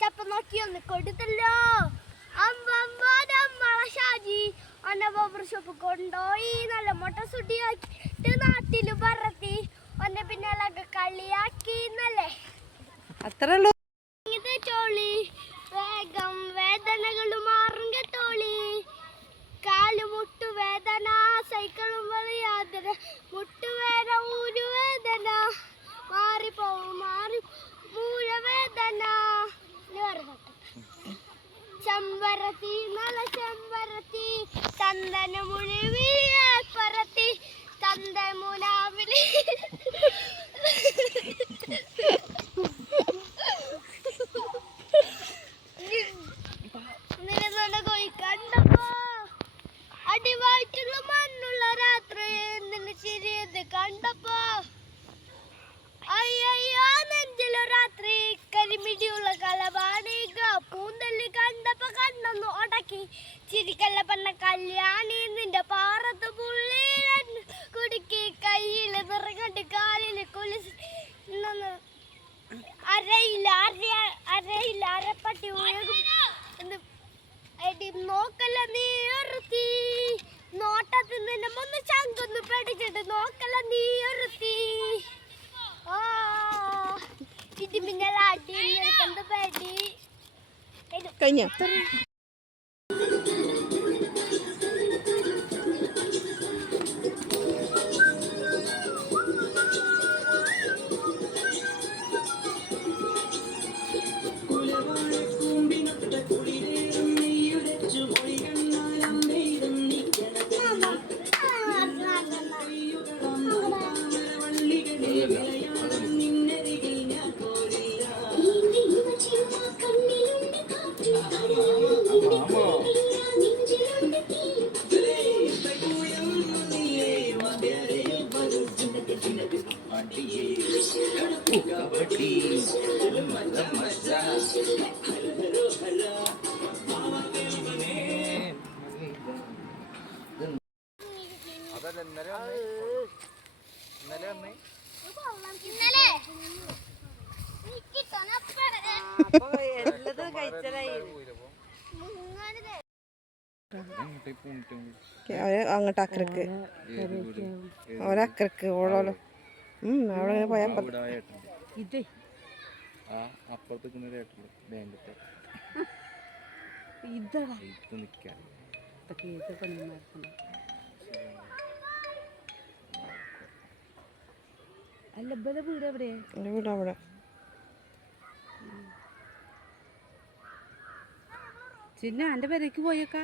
ചപ്പ നോക്കി ഒന്ന് കൊടുത്തല്ലോ ഷാജി അന്ന ബോബർ ഷോപ്പ് കൊണ്ടോയി നല്ല മുട്ട സുട്ടിയാക്കിട്ട് നാട്ടില് പറത്തി ഒന്നെ പിന്നാലൊക്കെ കളിയാക്കി എന്നല്ലേ അത്രേ ഉള്ളൂ. ഇത് ചോളി വേഗം വേദനകൾ മാറും കേട്ടോളി കാല് മുട്ടുവേദന സൈക്കിളും യാതന മുട്ടുവേദന ഊരുവേദന മാറിപ്പോവും മാറി മൂലവേദന ചെമ്പരത്തി നല്ല ചെമ്പരത്തി ചന്ദന മുഴുവിയെ പറത്തി ചന്ദന മുനാവിലി കണ്ടപ്പോ അടിവായിട്ടുള്ള മണ്ണുള്ള രാത്രി നിന്നെ ചിരിയത് കണ്ടപ്പോ അയ്യോ നെഞ്ചിലോ രാത്രി കരിമിടിയുള്ള കലപാണിക പൂന്തല്ലി കണ്ടപ്പോ കണ്ണൊന്ന് ഉടക്കി ചിരിക്കല്ല പണ്ണ കല്യാണി നിന്റെ പാറത്ത് പുള്ളി കുടുക്കി കയ്യില് നിറങ്ങട്ട് കാലില് കുളിച്ച് അരയില്ല അരപ്പട്ടി നോക്കല്ല നീ ഒരുത്തി നോട്ടത്തിൽ നിന്നെ ഒന്ന് ചങ്കൊന്ന് പേടിച്ചിട്ട് നോക്കല്ല നീ ഒരുത്തി ഇത് മിന്നലാട്ടി നിനക്കെന്ത് പേടി കഴിഞ്ഞ അങ്ങോട്ട് അക്കരക്ക് ഒരക്കരക്ക് ഓളോലോ അവിടെ പോയാ അല്ല വീട് എവിടെയാ? എൻ്റെ വീട് അവിടെ. ചിന്ന എൻ്റെ പേരേക്ക് പോയേക്കാ.